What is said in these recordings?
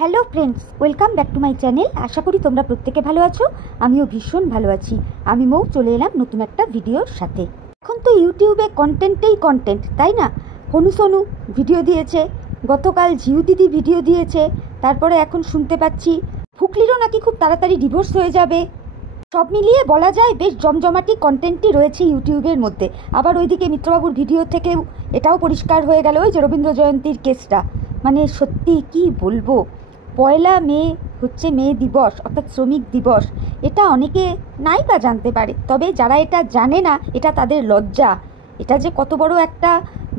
Hello friends, welcome back to my channel. আশা করি তোমরা প্রত্যেকে ভালো আছো। আমিও ভীষণ ভালো আছি। আমি মৌ চলে এলাম নতুন একটা ভিডিওর সাথে। এখন তো ইউটিউবে কন্টেন্টেই কন্টেন্ট, তাই না? হনু সোনু ভিডিও দিয়েছে, গতকাল ঝিউ দিদি ভিডিও দিয়েছে, তারপরে এখন শুনতে পাচ্ছি ফুকলিরও নাকি খুব তাড়াতাড়ি ডিভোর্স হয়ে যাবে। সব মিলিয়ে বলা যায় বেশ জমজমাটি কন্টেন্টই রয়েছে ইউটিউবের মধ্যে। আবার ওইদিকে মিত্রবাবুর ভিডিও থেকেও এটাও পরিষ্কার হয়ে গেল ওই যে রবীন্দ্র জয়ন্তীর কেসটা। মানে সত্যি কি বলবো, পয়লা মে হচ্ছে মে দিবস, অর্থাৎ শ্রমিক দিবস। এটা অনেকে নাই বা জানতে পারে, তবে যারা এটা জানে না এটা তাদের লজ্জা। এটা যে কত বড় একটা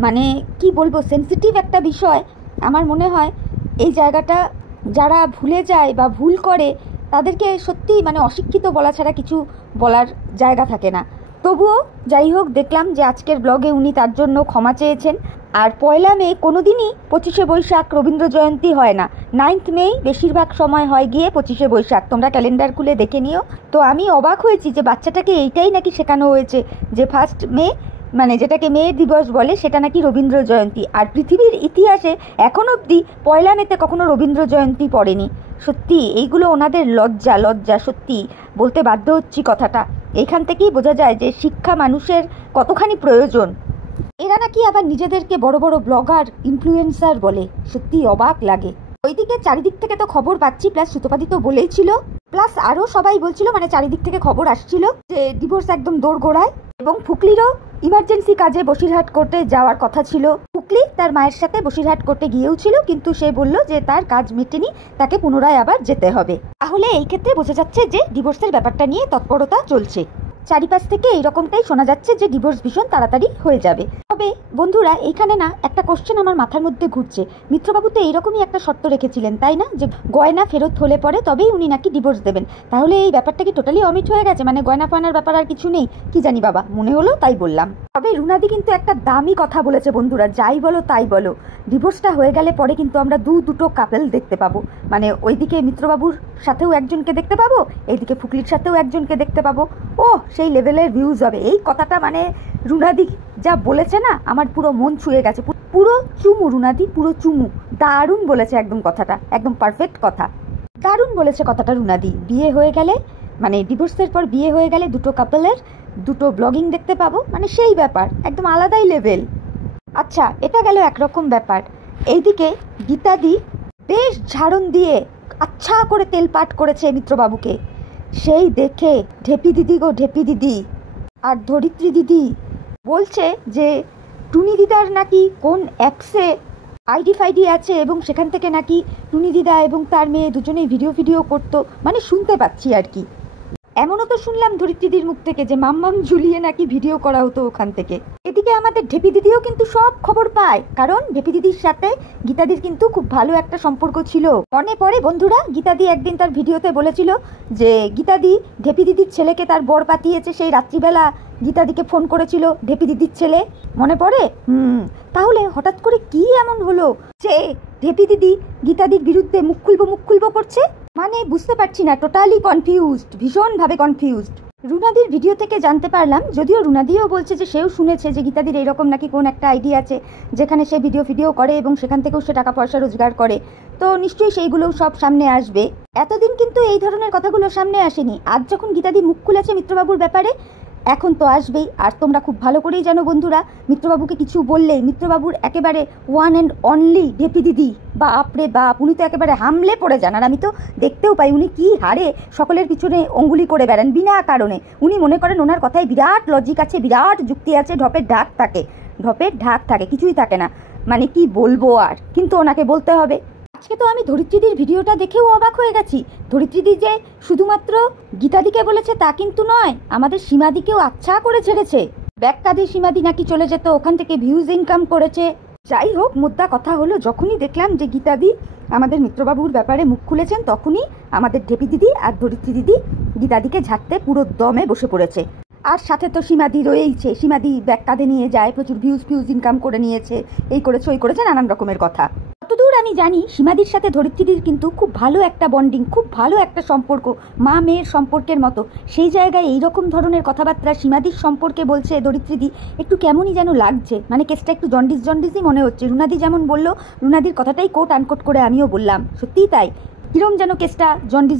মানে কি বলবো সেন্সিটিভ একটা বিষয়, আমার মনে হয় এই জায়গাটা যারা ভুলে যায় বা ভুল করে তাদেরকে সত্যি মানে অশিক্ষিত বলা ছাড়া কিছু বলার জায়গা থাকে না। তবুও যাই হোক, দেখলাম যে আজকের ব্লগে উনি তার জন্য ক্ষমা চেয়েছেন। আর পয়লা মে কোনো দিনই 25শে বৈশাখ রবীন্দ্র জয়ন্তী হয় না, 9th মেই বেশিরভাগ সময় হয় গিয়ে 25শে বৈশাখ। তোমরা ক্যালেন্ডার খুলে দেখে নিও। তো আমি অবাক হয়েছি যে বাচ্চাটাকে এইটাই নাকি শেখানো হয়েছে যে 1 মে মানে যেটাকে মে দিবস বলে সেটা নাকি রবীন্দ্র জয়ন্তী। আর পৃথিবীর ইতিহাসে এখন অবধি পয়লা মেতে কখনো রবীন্দ্র জয়ন্তী পড়েনি। সত্যি এইগুলো ওনাদের লজ্জা লজ্জা, সত্যি বলতে বাধ্য হচ্ছি কথাটা। এইখান থেকেই বোঝা যায় যে শিক্ষা মানুষের কতখানি প্রয়োজন। এরা নাকি আবার নিজেদেরকে বড় বড় ব্লগার ইনফ্লুয়েন্সার বলে, সত্যি অবাক লাগে। ওইদিকে চারিদিক থেকে তো খবর পাচ্ছি, প্লাস সুতপাদি তো বলেই ছিল, প্লাস আরও সবাই বলছিল, মানে চারিদিক থেকে খবর আসছিল যে ডিভোর্স একদম দোরগোড়ায়। এবং ফুকলিরও ইমার্জেন্সি কাজে বসিরহাট কোর্টে যাওয়ার কথা ছিল। ফুকলি তার মায়ের সাথে বসিরহাট কোর্টে গিয়েও ছিল, কিন্তু সে বলল যে তার কাজ মেটেনি, তাকে পুনরায় আবার যেতে হবে। তাহলে এই ক্ষেত্রে বোঝা যাচ্ছে যে ডিভোর্সের ব্যাপারটা নিয়ে তৎপরতা চলছে। চারিপাশ থেকে এইরকমটাই শোনা যাচ্ছে যে ডিভোর্স ভীষণ তাড়াতাড়ি হয়ে যাবে। তবে বন্ধুরা, এইখানে না একটা কোশ্চেন আমার মাথার মধ্যে ঘুরছে। মিত্রবাবু তো এইরকমই একটা শর্ত রেখেছিলেন, তাই না, যে গয়না ফেরত হলে পরে তবেই উনি নাকি ডিভোর্স দেবেন। তাহলে এই ব্যাপারটা কি টোটালি অমিট হয়ে গেছে? মানে গয়না ফয়নার ব্যাপার আর কিছু নেই? কি জানি বাবা, মনে হলো তাই বললাম। তবে রুনাদি কিন্তু একটা দামি কথা বলেছে বন্ধুরা, যাই বলো তাই বলো, ডিভোর্সটা হয়ে গেলে পরে কিন্তু আমরা দুটো কাপেল দেখতে পাবো। মানে ওইদিকে মিত্রবাবুর সাথেও একজনকে দেখতে পাবো, এইদিকে ফুকলির সাথেও একজনকে দেখতে পাবো। ও সেই লেভেলের ভিউজ হবে। এই কথাটা মানে রুনাদি যা বলেছে না, আমার পুরো মন ছুঁয়ে গেছে। পুরো চুমু রুনাদি, পুরো চুমু। দারুণ বলেছে একদম কথাটা, একদম পারফেক্ট কথা। দারুণ বলেছে কথাটা রুনাদি। বিয়ে হয়ে গেলে মানে ডিভোর্সের পর বিয়ে হয়ে গেলে দুটো কাপলের দুটো ব্লগিং দেখতে পাবো, মানে সেই ব্যাপার একদম আলাদাই লেভেল। আচ্ছা, এটা গেল একরকম ব্যাপার। এইদিকে গীতাদি বেশ ঝাড়ন দিয়ে আচ্ছা করে তেলপাট করেছে মিত্রবাবুকে। সেই দেখে ঢেপি দিদি গো ঢেপি দিদি। আর ধরিত্রী দিদি বলছে যে টুনি দিদার নাকি কোন অ্যাপসে আইডি ফাইডি আছে এবং সেখান থেকে নাকি টুনি দিদা এবং তার মেয়ে দুজনেই ভিডিও করতো, মানে শুনতে পাচ্ছি আর কি। এমনও তো শুনলাম ধরিত্রীদির মুখ থেকে যে মাম্মাম ঝুলিয়ে নাকি ভিডিও করা হতো ওখান থেকে। এদিকে আমাদের ঢেপি দিদিও কিন্তু সব খবর পায়, কারণ ঢেপি দিদির সাথে গীতাদির কিন্তু খুব ভালো একটা সম্পর্ক ছিল। মনে পড়ে বন্ধুরা, গীতাদি একদিন তার ভিডিওতে বলেছিল যে গীতাদি ঢেপি দিদির ছেলেকে তার বর পাঠিয়েছে, সেই রাত্রিবেলা গীতাদিকে ফোন করেছিল ঢেপি দিদির ছেলে, মনে পড়ে? তাহলে হঠাৎ করে কি এমন হলো যে ঢেপি দিদি গীতাদির বিরুদ্ধে মুখ খুলবো করছে? মানে বুঝতে পারছি না, টোটালি কনফিউজড, ভীষণভাবে কনফিউজড। রুনাদির ভিডিও থেকে জানতে পারলাম, যদিও রুনাদিও বলছে যে সেও শুনেছে যে গীতাদির এইরকম নাকি কোন একটা আইডি আছে যেখানে সে ভিডিও করে এবং সেখান থেকেও সে টাকা পয়সা রোজগার করে। তো নিশ্চয়ই সেইগুলোও সব সামনে আসবে। এতদিন কিন্তু এই ধরনের কথাগুলো সামনে আসেনি। আজ যখন গীতাদি মুখ খুলেছে মিত্রবাবুর ব্যাপারে, এখন তো আসবেই। আর তোমরা খুব ভালো করেই জানো বন্ধুরা, মিত্রবাবুকে কিছু বললে মিত্রবাবুর একেবারে ওয়ান অ্যান্ড অনলি ঢেপি দিদি, বাপ রে বাপ, উনি তো একেবারে হামলে পড়ে যান। আর আমি তো দেখতেও পাই উনি কি হারে সকলের পিছনে অঙ্গুলি করে বেড়ান বিনা কারণে। উনি মনে করেন ওনার কথায় বিরাট লজিক আছে, বিরাট যুক্তি আছে, ঢপের ঢাক থাকে, কিছুই থাকে না। মানে কি বলবো আর, কিন্তু ওনাকে বলতে হবে। আজকে তো আমি ধরিত্রীদির ভিডিওটা দেখেও অবাক হয়ে গেছি। ধরিত্রীদি যে শুধুমাত্র গীতাদিকে বলেছে তা কিন্তু নয়, আমাদের সীমাদিকেও আচ্ছা করে ছেড়েছে। ব্যাক কাঁধে সীমাদি নাকি চলে যেত, ওখান থেকে ভিউজ ইনকাম করেছে। যাই হোক, মুদ্রা কথা হলো, যখনই দেখলাম যে গীতাদি আমাদের মিত্রবাবুর ব্যাপারে মুখ খুলেছেন, তখনই আমাদের ঢেপি দিদি আর ধরিত্রী দিদি গীতাদিকে ঝাড়তে পুরো দমে বসে পড়েছে। আর সাথে তো সীমাদি রয়েইছে, সীমাদি ব্যাক কাঁধে নিয়ে যায়, প্রচুর ভিউজ ইনকাম করে নিয়েছে, এই করেছে ওই করেছে, নানান রকমের কথা। কত যতদূর আমি জানি সীমাদির সাথে ধরিত্রীর কিন্তু খুব ভালো একটা বন্ডিং, খুব ভালো একটা সম্পর্ক, মা মেয়ের সম্পর্কের মতো। সেই জায়গায় এইরকম ধরনের কথাবার্তা সীমাদির সম্পর্কে বলছে ধরিত্রীদি, একটু কেমনই যেন লাগছে। মানে কেসটা একটু জন্ডিসই মনে হচ্ছে। রুনাদি যেমন বললো, রুনাদির কথাটাই কোট আনকোট করে আমিও বললাম, সত্যিই তাই, কিরম যেন কেসটা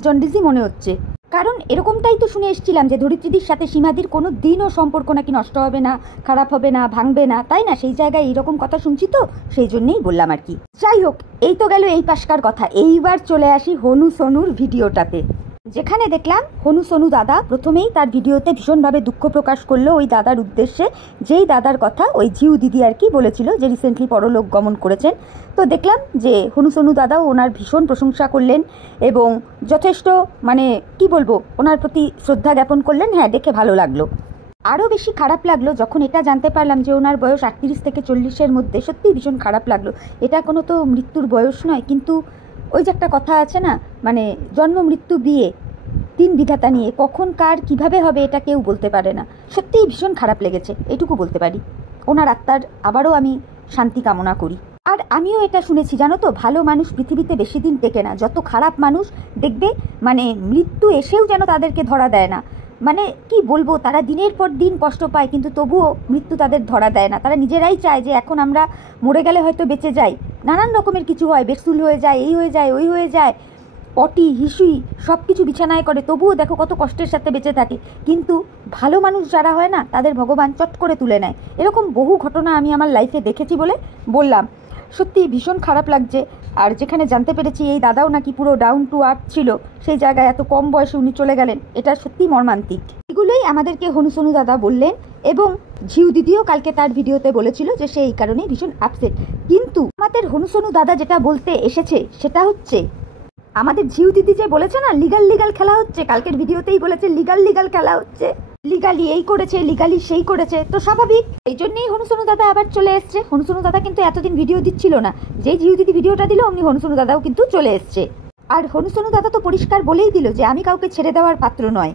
জন্ডিসই মনে হচ্ছে। কারণ এরকমটাই তো শুনে এসেছিলাম যে ধরিত্রীদির সাথে সীমাদির কোনো দিনও সম্পর্ক নাকি নষ্ট হবে না, খারাপ হবে না, ভাঙবে না, তাই না? সেই জায়গায় এইরকম কথা শুনছি তো, সেই জন্যেই বললাম আর কি। যাই হোক, এই তো গেল এই পাশকার কথা। এইবার চলে আসি হনু সোনুর ভিডিওটাতে, যেখানে দেখলাম হনু সোনু দাদা প্রথমেই তার ভিডিওতে ভীষণভাবে দুঃখ প্রকাশ করলো ওই দাদার উদ্দেশ্যে, যেই দাদার কথা ওই ঝিউ দিদি আর কি বলেছিল, যে রিসেন্টলি পরলোক গমন করেছেন। তো দেখলাম যে হনু সোনু দাদাও ওনার ভীষণ প্রশংসা করলেন এবং যথেষ্ট মানে কি বলবো, ওনার প্রতি শ্রদ্ধা জ্ঞাপন করলেন। হ্যাঁ, দেখে ভালো লাগলো। আরও বেশি খারাপ লাগলো যখন এটা জানতে পারলাম যে ওনার বয়স 38 থেকে 40-এর মধ্যে। সত্যিই ভীষণ খারাপ লাগলো। এটা কোনো তো মৃত্যুর বয়স নয়, কিন্তু ওই যে একটা কথা আছে না, মানে জন্ম মৃত্যু বিয়ে, তিন বিধাতা নিয়ে কখন কার কিভাবে হবে এটা কেউ বলতে পারে না। সত্যিই ভীষণ খারাপ লেগেছে, এটুকু বলতে পারি। ওনার আত্মার আবারও আমি শান্তি কামনা করি। আর আমিও এটা শুনেছি, জানো তো, ভালো মানুষ পৃথিবীতে বেশি দিন টেকে না। যত খারাপ মানুষ দেখবে, মানে মৃত্যু এসেও যেন তাদেরকে ধরা দেয় না। মানে কি বলবো, তারা দিনের পর দিন কষ্ট পায়, কিন্তু তবুও মৃত্যু তাদের ধরা দেয় না। তারা নিজেরাই চায় যে এখন আমরা মরে গেলে হয়তো বেঁচে যাই। নানান রকমের কিছু হয়, বেসুল হয়ে যায়, এই হয়ে যায়, ওই হয়ে যায়, পটি হিসুই সব কিছু বিছানায় করে, তবুও দেখো কত কষ্টের সাথে বেঁচে থাকে। কিন্তু ভালো মানুষ যারা হয় না, তাদের ভগবান চট করে তুলে নেয়। এরকম বহু ঘটনা আমি আমার লাইফে দেখেছি বলে বললাম। সত্যি ভীষণ খারাপ লাগছে। আর যেখানে জানতে পেরেছি এই দাদাও নাকি পুরো ডাউন টু আর্থ ছিল, সেই জায়গায় এত কম বয়সে উনি চলে গেলেন, এটা সত্যি মর্মান্তিক। এগুলোই আমাদেরকে হনু সোনু দাদা বললেন এবং ঝিউ দিদিও কালকে তার ভিডিওতে বলেছিল যে সে এই কারণেই ভীষণ আপসেট। কিন্তু আমাদের হনু সোনু দাদা যেটা বলতে এসেছে সেটা হচ্ছে, আমাদের ঝিউ দিদি যে বলেছে না লিগাল খেলা হচ্ছে, কালকের ভিডিওতেই বলেছে লিগাল খেলা হচ্ছে, লিগালি এই করেছে, লিগালি সেই করেছে, তো স্বাভাবিক। এই জন্যই হনু সোনু দাদা আবার চলে এসছে। হনু সোনু দাদা কিন্তু এতদিন ভিডিও দিচ্ছিল না, যেই ঝিউ দিদি ভিডিওটা দিল অমনি হনু সোনু দাদাও কিন্তু চলে এসছে। আর হনু সোনু দাদা তো পরিষ্কার বলেই দিল যে আমি কাউকে ছেড়ে দেওয়ার পাত্র নয়,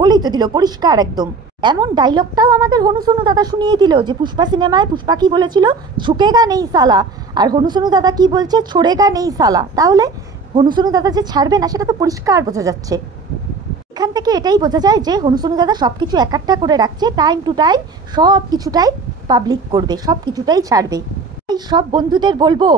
বলেই তো দিল পরিষ্কার একদম। এমন ডায়লগটাও আমাদের হনু সোনু দাদা শুনিয়ে দিল যে পুষ্পা সিনেমায় পুষ্পা কি বলেছিল, ঝুঁকেগা নেই সালা, আর হনু সোনু দাদা কি বলছে, ছোড়েগা নেই সালা। তাহলে হনু সোনু দাদা যে ছাড়বে না সেটা তো পরিষ্কার বোঝা যাচ্ছে। এখান থেকে এটাই বোঝা যায় যে হনু সোনু দাদা সব কিছু একাট্টা করে রাখছে, টাইম টু টাইম সব কিছুটাই পাবলিক করবে, সব কিছুটাই ছাড়বে। এই সব বন্ধুদের বলবো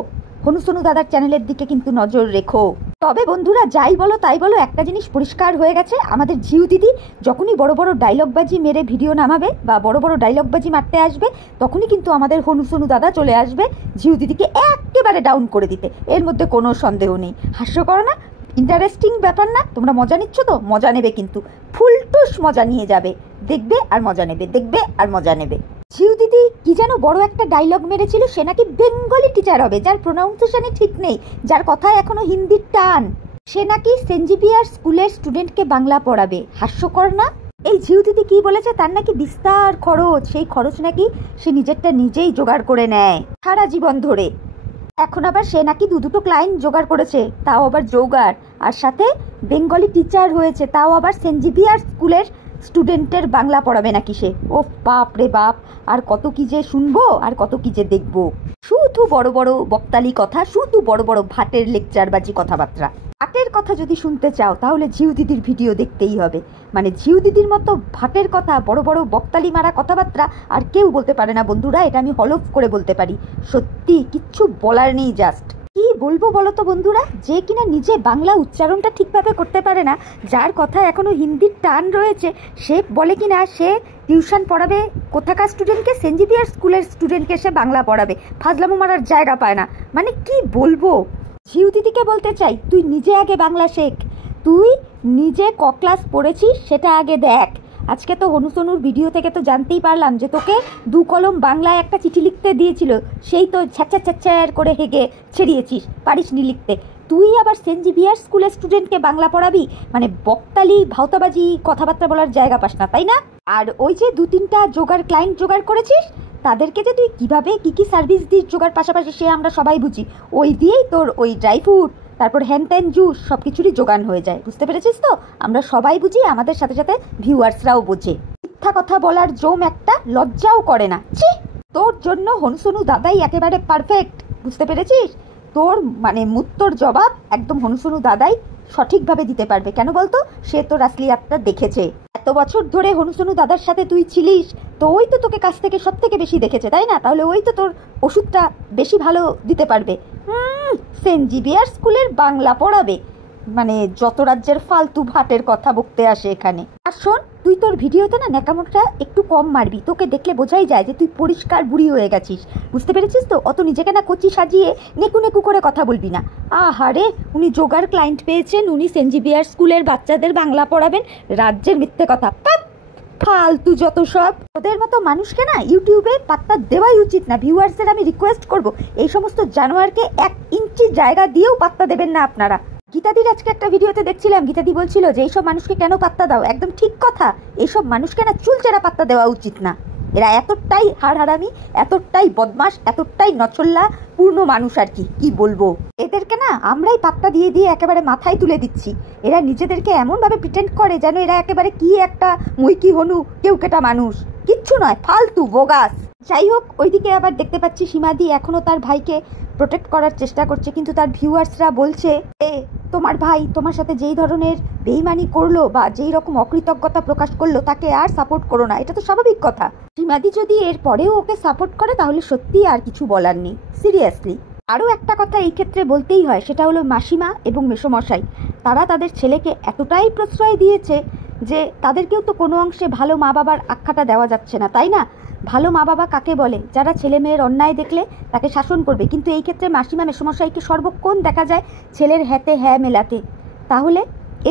হনু সোনু দাদার চ্যানেলের দিকে কিন্তু নজর রেখো। তবে বন্ধুরা যাই বলো তাই বলো, একটা জিনিস পরিষ্কার হয়ে গেছে, আমাদের ঝিউ দিদি যখনই বড় বড় ডায়লগবাজি মেরে ভিডিও নামাবে বা বড় বড় ডায়লগবাজি মারতে আসবে, তখনই কিন্তু আমাদের হনু সোনু দাদা চলে আসবে ঝিউ দিদিকে একেবারে ডাউন করে দিতে। এর মধ্যে কোনো সন্দেহ নেই। হাস্যকর না, ইন্টারেস্টিং ব্যাপার না? তোমরা মজা নিচ্ছ তো? মজা নেবে কিন্তু, ফুলটুস মজা নিয়ে যাবে, দেখবে আর মজা নেবে, দেখবে আর মজা নেবে। ঝিউ দিদি কি যেন বড় একটা ডায়লগ মেরেছিল, সে নাকি বেঙ্গলি টিচার হবে, যার প্রোনাউন্সিয়েশনই ঠিক নেই, যার কথায় এখনো হিন্দির টান। সে নাকি সেন্ট জেভিয়ার স্কুলের স্টুডেন্টকে বাংলা পড়াবে। হাস্যকর না? এই ঝিউ দিদি কি বলেছে, তার নাকি বিস্তার খরচ, সেই খরচ নাকি সে নিজেরটা নিজেই জোগাড় করে নেয় সারা জীবন ধরে। এখন আবার সে নাকি দুটো ক্লায়েন্ট জোগাড় করেছে, তাও আবার জোগাড়, আর সাথে বেঙ্গলি টিচার হয়েছে, তাও আবার সেন্ট জেভিয়ার স্কুলের স্টুডেন্টের বাংলা পড়াবে নাকি সে। ও বাপ রে বাপ, আর কত কি যে শুনবো, আর কত কি যে দেখবো। শুধু বড় বড় বক্তালি কথা, শুধু বড় বড় ভাটের লেকচারবাজি কথাবার্তা। ভাটের কথা যদি শুনতে চাও তাহলে ঝিউ দিদির ভিডিও দেখতেই হবে। মানে ঝিউ দিদির মতো ভাটের কথা, বড় বড় বক্তালি মারা কথাবার্তা আর কেউ বলতে পারে না বন্ধুরা, এটা আমি হলফ করে বলতে পারি। সত্যি কিচ্ছু বলার নেই। জাস্ট কি বলবো বলো তো বন্ধুরা, যে কিনা নিজে বাংলা উচ্চারণটা ঠিকভাবে করতে পারে না, যার কথা এখনো হিন্দির টান রয়েছে, সে বলে কিনা সে টিউশন পড়াবে কোথাকার স্টুডেন্টকে, সেন্ট জেভিয়ার স্কুলের স্টুডেন্টকে সে বাংলা পড়াবে। ফাজলামো মারার জায়গা পায় না। মানে কি বলবো, ঝিউ দিদিকে বলতে চাই, তুই নিজে আগে বাংলা শেখ, তুই নিজে ক ক্লাস পড়েছিস সেটা আগে দেখ। আজকে তো হনু সোনুর ভিডিও থেকে তো জানতেই পারলাম যে তোকে 2 কলম বাংলায় একটা চিঠি লিখতে দিয়েছিল, সেই তো ছ্যাচ্ছার করে হেগে ছেড়িয়েছিস, পারিসনি লিখতে। তুই আবার সেন্ট জেভিয়ার স্কুলের স্টুডেন্টকে বাংলা পড়াবি? মানে বক্তালি ভাওতাবাজি কথাবার্তা বলার জায়গা পাস না, তাই না? আর ওই যে 2-3টা জোগাড় ক্লায়েন্ট জোগাড় করেছিস, তাদেরকে যে তুই কীভাবে কী সার্ভিস দিস জোগাড় পাশাপাশি, সে আমরা সবাই বুঝি। ওই দিয়েই তোর ওই ড্রাই ফ্রুট, তারপর হ্যান ত্যান জুস সব কিছুরই জোগান হয়ে যায়। বুঝতে পেরেছিস তো? আমরা সবাই বুঝি, আমাদের সাথে সাথে ভিউয়ার্সরাও বোঝে। মিথ্যা কথা বলার জোম একটা, লজ্জাও করে না। ছি, তোর জন্য হনু সোনু দাদাই একেবারে পারফেক্ট। বুঝতে পেরেছিস? তোর মানে মুত্তর জবাব একদম হনুসনু দাদাই সঠিকভাবে দিতে পারবে। কেন বলতো? সে তোর আসলিয়াতটা দেখেছে। এত বছর ধরে হনুসনু দাদার সাথে তুই ছিলিস, তো ওই তো তোকে কাছ থেকে সব থেকে বেশি দেখেছে, তাই না? তাহলে ওই তো তোর ওষুধটা বেশি ভালো দিতে পারবে। সেন্ট জেভিয়ার স্কুলের বাংলা পড়াবে, মানে যত রাজ্যের ফালতু ভাটের কথা বকতে আসে এখানে। আর শোন, তুই তোর ভিডিওতে না ন্যাকামোটা একটু কম মারবি। তোকে দেখলে বোঝাই যায় যে তুই পরিষ্কার বুড়ি হয়ে গেছিস। বুঝতে পেরেছিস তো? অত নিজেকে না কচি সাজিয়ে নেকু নেকু করে কথা বলবি না। আহারে, উনি জোগাড় ক্লায়েন্ট পেয়েছেন, উনি সেন্ট জেভিয়ার স্কুলের বাচ্চাদের বাংলা পড়াবেন। রাজ্যের মিথ্যে কথা, পাপ ফালতু যত সব। ওদের মতো মানুষকে না ইউটিউবে পাত্তা দেওয়াই উচিত না। ভিউয়ার্সদের আমি রিকোয়েস্ট করব, এই সমস্ত জানোয়ারকে 1 ইঞ্চি জায়গা দিয়েও পাত্তা দেবেন না আপনারা। গীতাদির আজকে একটা ভিডিওতে দেখছিলাম, গীতাদি বলছিল যে এইসব মানুষকে কেন পাত্তা দাও। একদম ঠিক কথা, এইসব মানুষকে না চুলচেরা পাত্তা দেওয়া উচিত না। এরা এতটাই হাড়হারামি, এতটাই বদমাশ, এতটাই নচল্লা পূর্ণ মানুষ আর কি বলবো। এদেরকে না আমরাই পাত্তা দিয়ে দিয়ে একেবারে মাথায় তুলে দিচ্ছি। এরা নিজেদেরকে এমনভাবে প্রিটেন্ড করে যেন এরা একেবারে কি একটা মুইকি হনু কেউ কেটা মানুষ, কিচ্ছু নয়, ফালতু বোগাস। যাই হোক, ওইদিকে আবার দেখতে পাচ্ছি সীমাদি এখনও তার ভাইকে প্রোটেক্ট করার চেষ্টা করছে, কিন্তু তার ভিউয়ার্সরা বলছে তোমার ভাই তোমার সাথে যেই ধরনের বেইমানি করলো বা যেই রকম অকৃতজ্ঞতা প্রকাশ করলো তাকে আর সাপোর্ট করো না। এটা তো স্বাভাবিক কথা। সীমাদি যদি এর পরেও ওকে সাপোর্ট করে তাহলে সত্যি আর কিছু বলার নেই, সিরিয়াসলি। আরও একটা কথা এই ক্ষেত্রে বলতেই হয়, সেটা হলো মাসিমা এবং মেসোমশাই, তারা তাদের ছেলেকে এতটাই প্রশ্রয় দিয়েছে যে তাদেরকেও তো কোনো অংশে ভালো মা বাবার আখ্যাটা দেওয়া যাচ্ছে না, তাই না? ভালো মা বাবা কাকে বলে? যারা ছেলে মেয়ের অন্যায় দেখলে তাকে শাসন করবে। কিন্তু এই ক্ষেত্রে মাসিমা মেসোমশাইকে সর্বক্ষণ দেখা যায় ছেলের হ্যাতে হ্যাঁ মেলাতে। তাহলে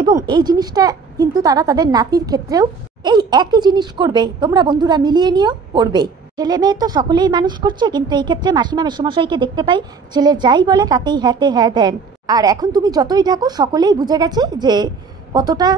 এবং এই জিনিসটা কিন্তু তারা তাদের নাতির ক্ষেত্রেও এই একই জিনিস করবে। তোমরা বন্ধুরা মিলিয়ে নিও, করবে। ছেলে মেয়ে তো সকলেই মানুষ করছে, কিন্তু এই ক্ষেত্রে মাসিমা মেসোমশাইকে দেখতে পাই ছেলে যাই বলে তাতেই হ্যাতে হ্যাঁ দেন। আর এখন তুমি যতই ঢাকো সকলেই বুঝে গেছে যে কতটা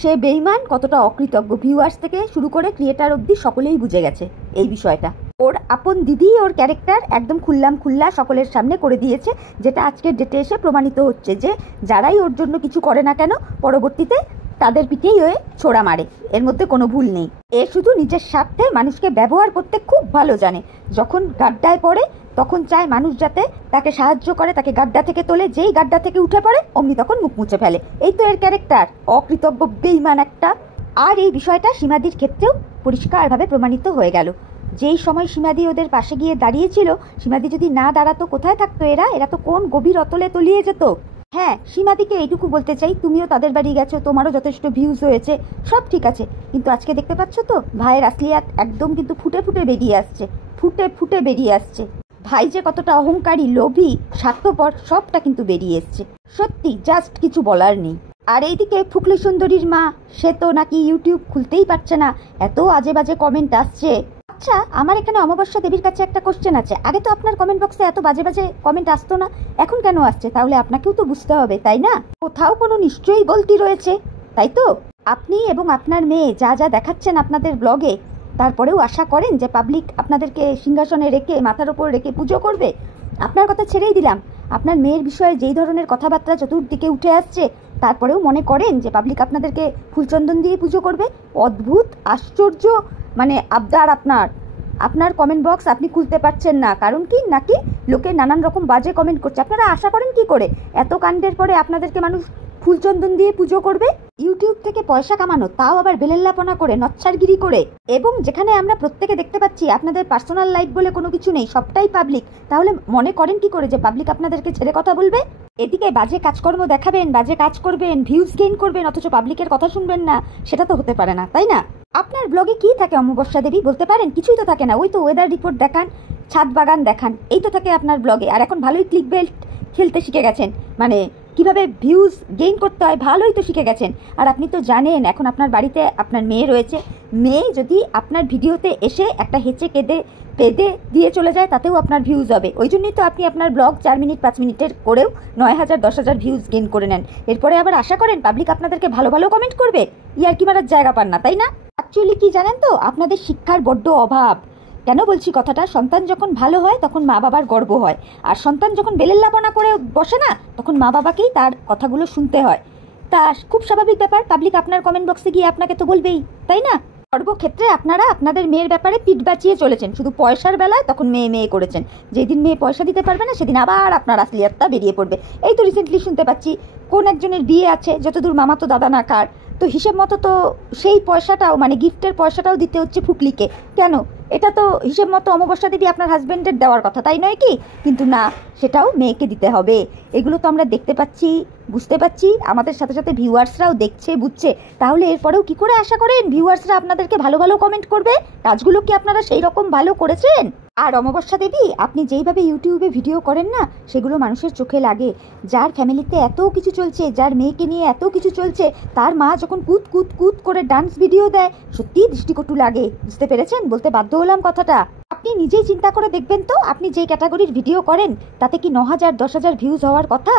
সে বেইমান, কতটা অকৃতজ্ঞ। ভিউয়ার্স থেকে শুরু করে ক্রিয়েটার অবধি সকলেই বুঝে গেছে এই বিষয়টা। ওর আপন দিদি ওর ক্যারেক্টার একদম খুল্লা সকলের সামনে করে দিয়েছে, যেটা আজকের ডেটে এসে প্রমাণিত হচ্ছে যে যারাই ওর জন্য কিছু করে না কেন পরবর্তীতে তাদের পিঠেই হয়ে ছোড়া মারে। এর মধ্যে কোনো ভুল নেই। এ শুধু নিজের স্বার্থে মানুষকে ব্যবহার করতে খুব ভালো জানে। যখন গাড্ডায় পড়ে তখন চায় মানুষ যাতে তাকে সাহায্য করে, তাকে গাড্ডা থেকে তোলে। যেই গাড্ডা থেকে উঠে পড়ে অমনি তখন মুখ মুছে ফেলে। এই তো এর ক্যারেক্টার, অকৃতজ্ঞ বেইমান একটা। আর এই বিষয়টা সীমাদির ক্ষেত্রেও পরিষ্কারভাবে প্রমাণিত হয়ে গেল। যেই সময় সীমাদি ওদের পাশে গিয়ে দাঁড়িয়েছিল, সীমাদি যদি না দাঁড়াতো কোথায় থাকতো এরা তো কোন গভীর অতলে তলিয়ে যেত। হ্যাঁ, সীমাদিকে এইটুকু বলতে চাই, তুমিও তাদের বাড়ি গেছো, তোমারও যথেষ্ট ভিউজ হয়েছে, সব ঠিক আছে। কিন্তু আজকে দেখতে পাচ্ছ তো ভাইয়ের আসলিয়াত একদম কিন্তু ফুটে ফুটে বেরিয়ে আসছে, ফুটে ফুটে বেরিয়ে আসছে। ভাই যে কতটা অহংকারী, লোভী, স্বার্থপর সবটা কিন্তু বেরিয়ে এসছে। সত্যি জাস্ট কিছু বলার নেই। আর এইদিকে ফুকলি সুন্দরীর মা, সে তো নাকি ইউটিউব খুলতেই পারছে না, এত আজে বাজে কমেন্ট আসছে। আচ্ছা, আমার এখানে অমাবস্যা দেবীর কাছে একটা কোশ্চেন আছে। আগে তো আপনার কমেন্ট বক্সে এত বাজে বাজে কমেন্ট আসতো না, এখন কেন আসছে? তাহলে আপনাকেও তো বুঝতে হবে, তাই না? কোথাও কোনো নিশ্চয়ই গলতি রয়েছে, তাই তো? আপনি এবং আপনার মেয়ে যা যা দেখাচ্ছেন আপনাদের ব্লগে, তারপরেও আশা করেন যে পাবলিক আপনাদেরকে সিংহাসনে রেখে মাথার ওপর রেখে পুজো করবে? আপনার কথা ছেড়েই দিলাম, আপনার মেয়ের বিষয়ে যেই ধরনের কথাবার্তা চতুর্দিকে উঠে আসছে, তারপরেও মনে করেন যে পাবলিক আপনাদেরকে ফুলচন্দন দিয়ে পুজো করবে? অদ্ভুত, আশ্চর্য মানে আবদার আপনার কমেন্ট বক্স আপনি খুলতে পারছেন না। কারণ কি? নাকি লোকে নানান রকম বাজে কমেন্ট করছে। আপনারা আশা করেন কি করে এত কাণ্ডের পরে আপনাদেরকে মানুষ ফুলচন্দন দিয়ে পুজো করবে? ইউটিউব থেকে পয়সা কামানো, তাও আবার বেলেল্লাপনা করে, নচ্ছারগিরি করে। এবং যেখানে আমরা প্রত্যেকে দেখতে পাচ্ছি আপনাদের পার্সোনাল লাইফ বলে কোনো কিছু নেই, সবটাই পাবলিক। তাহলে মনে করেন কি করে যে পাবলিক আপনাদেরকে ছেড়ে কথা বলবে? এদিকে বাজে কাজকর্ম দেখাবেন, বাজে কাজ করবেন, ভিউজ গেইন করবেন, অথচ পাবলিকের কথা শুনবেন না, সেটা তো হতে পারে না, তাই না? আপনার ব্লগে কি থাকে অমাবস্যা দেবী বলতে পারেন? কিছুই তো থাকে না। ওই তো ওয়েদার রিপোর্ট দেখান, ছাদ বাগান দেখান, এই তো থাকে আপনার ব্লগে। আর এখন ভালোই ক্লিক বেল্ট খেলতে শিখে গেছেন, মানে কিভাবে ভিউজ গেইন করতে হয় ভালোই তো শিখে গেছেন। আর আপনি তো জানেন এখন আপনার বাড়িতে আপনার মেয়ে রয়েছে। মেয়ে যদি আপনার ভিডিওতে এসে একটা হেঁচে পেদে দিয়ে চলে যায়, তাতেও আপনার ভিউজ হবে। ওই জন্যই তো আপনি আপনার ব্লগ 4 মিনিট 5 মিনিটের করেও 9,000 10,000 ভিউজ গেইন করে নেন। এরপরে আবার আশা করেন পাবলিক আপনাদেরকে ভালো ভালো কমেন্ট করবে? ইয়ার কি মারার জায়গা পান না, তাই না? অ্যাকচুয়ালি কি জানেন তো, আপনাদের শিক্ষার বড্ড অভাব। কেন বলছি কথাটা? সন্তান যখন ভালো হয় তখন মা বাবার গর্ব হয়, আর সন্তান যখন বেলেল্লাপনা করে বসে না, তখন মা বাবাকেই তার কথাগুলো শুনতে হয়। তা খুব স্বাভাবিক ব্যাপার, পাবলিক আপনার কমেন্ট বক্সে গিয়ে আপনাকে তো বলবেই, তাই না? সর্বক্ষেত্রে আপনারা আপনাদের মেয়ের ব্যাপারে পিঠ বাঁচিয়ে চলেছেন, শুধু পয়সার বেলায় তখন মেয়ে মেয়ে করেছেন। যেদিন মেয়ে পয়সা দিতে পারবে না সেদিন আবার আপনার আসলিয়াতটা বেরিয়ে পড়বে। এই তো রিসেন্টলি শুনতে পাচ্ছি কোন একজনের বিয়ে আছে, যতদূর মামা তো দাদা না কার, তো হিসেব মতো তো সেই পয়সাটাও মানে গিফটের পয়সাটাও দিতে হচ্ছে ফুকলিকে। কেন? এটা তো হিসেব মতো অমাবস্যা দেবী আপনার হাজব্যান্ডের দেওয়ার কথা, তাই নয় কি? কিন্তু না, সেটাও মেয়েকে দিতে হবে। এগুলো তো আমরা দেখতে পাচ্ছি, বুঝতে পাচ্ছি, আমাদের সাথে সাথে ভিউয়ার্সরাও দেখছে বুঝছে। তাহলে এরপরেও কি করে আশা করেন ভিউয়ার্সরা আপনাদেরকে ভালো ভালো কমেন্ট করবে? কাজগুলো কি আপনারা সেই রকম ভালো করেছেন? আর অমাবস্যা দেবী, আপনি যেইভাবে ইউটিউবে ভিডিও করেন না, সেগুলো মানুষের চোখে লাগে। যার ফ্যামিলিতে এত কিছু চলছে, যার মেয়েকে নিয়ে এত কিছু চলছে, তার মা যখন কুত কুত কুত করে ডান্স ভিডিও দেয়, সত্যিই দৃষ্টিকটু লাগে। বুঝতে পেরেছেন? বলতে বাধ্য হলাম কথাটা। আপনি নিজেই চিন্তা করে দেখবেন তো, আপনি যেই ক্যাটাগরির ভিডিও করেন তাতে কি 9,000 10,000 ভিউজ হওয়ার কথা?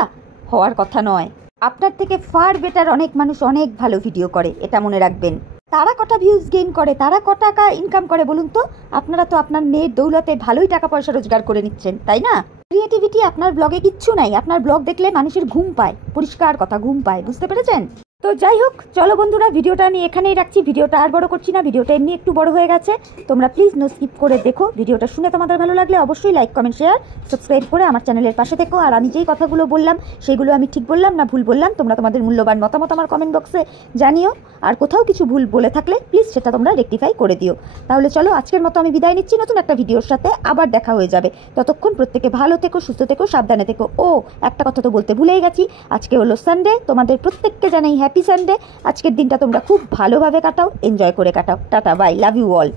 হওয়ার কথা নয়। আপনার থেকে ফার বেটার অনেক মানুষ অনেক ভালো ভিডিও করে, এটা মনে রাখবেন। তারা কটা ভিউজ গেইন করে, তারা ক টাকা ইনকাম করে বলুন তো? আপনারা তো আপনার মেয়ের দৌলতে ভালোই টাকা পয়সা রোজগার করে নিচ্ছেন, তাই না? ক্রিয়েটিভিটি আপনার ব্লগে কিচ্ছু নাই। আপনার ব্লগ দেখলে মানুষের ঘুম পায়, পরিষ্কার কথা, ঘুম পায়। বুঝতে পেরেছেন? তো যাই হোক, চলো বন্ধুরা, ভিডিওটা আমি এখানেই রাখছি। ভিডিওটা আর বড় করছি না, ভিডিওটা এমনি একটু বড় হয়ে গেছে। তোমরা প্লিজ নো স্কিপ করে দেখো। ভিডিওটা শুনে তোমাদের ভালো লাগলে অবশ্যই লাইক কমেন্ট শেয়ার সাবস্ক্রাইব করে আমার চ্যানেলের পাশে থেকো। আর আমি যেই কথাগুলো বললাম সেগুলো আমি ঠিক বললাম না ভুল বললাম, তোমরা তোমাদের মূল্যবান মতামত আমার কমেন্ট বক্সে জানিও। আর কোথাও কিছু ভুল বলে থাকলে প্লিজ সেটা তোমরা রেকটিফাই করে দিও। তাহলে চলো, আজকের মতো আমি বিদায় নিচ্ছি। নতুন একটা ভিডিওর সাথে আবার দেখা হয়ে যাবে। ততক্ষণ প্রত্যেকে ভালো থেকো, সুস্থ থেকো, সাবধানে থেকো। ও একটা কথা তো বলতে ভুলেই গেছি, আজকে হলো সানডে। তোমাদের প্রত্যেককে জানাই হ্যাপি সানডে। আজকের দিনটা তোমরা খুব ভালোভাবে কাটাও, এনজয় করে কাটাও। Tata, bye, love you all.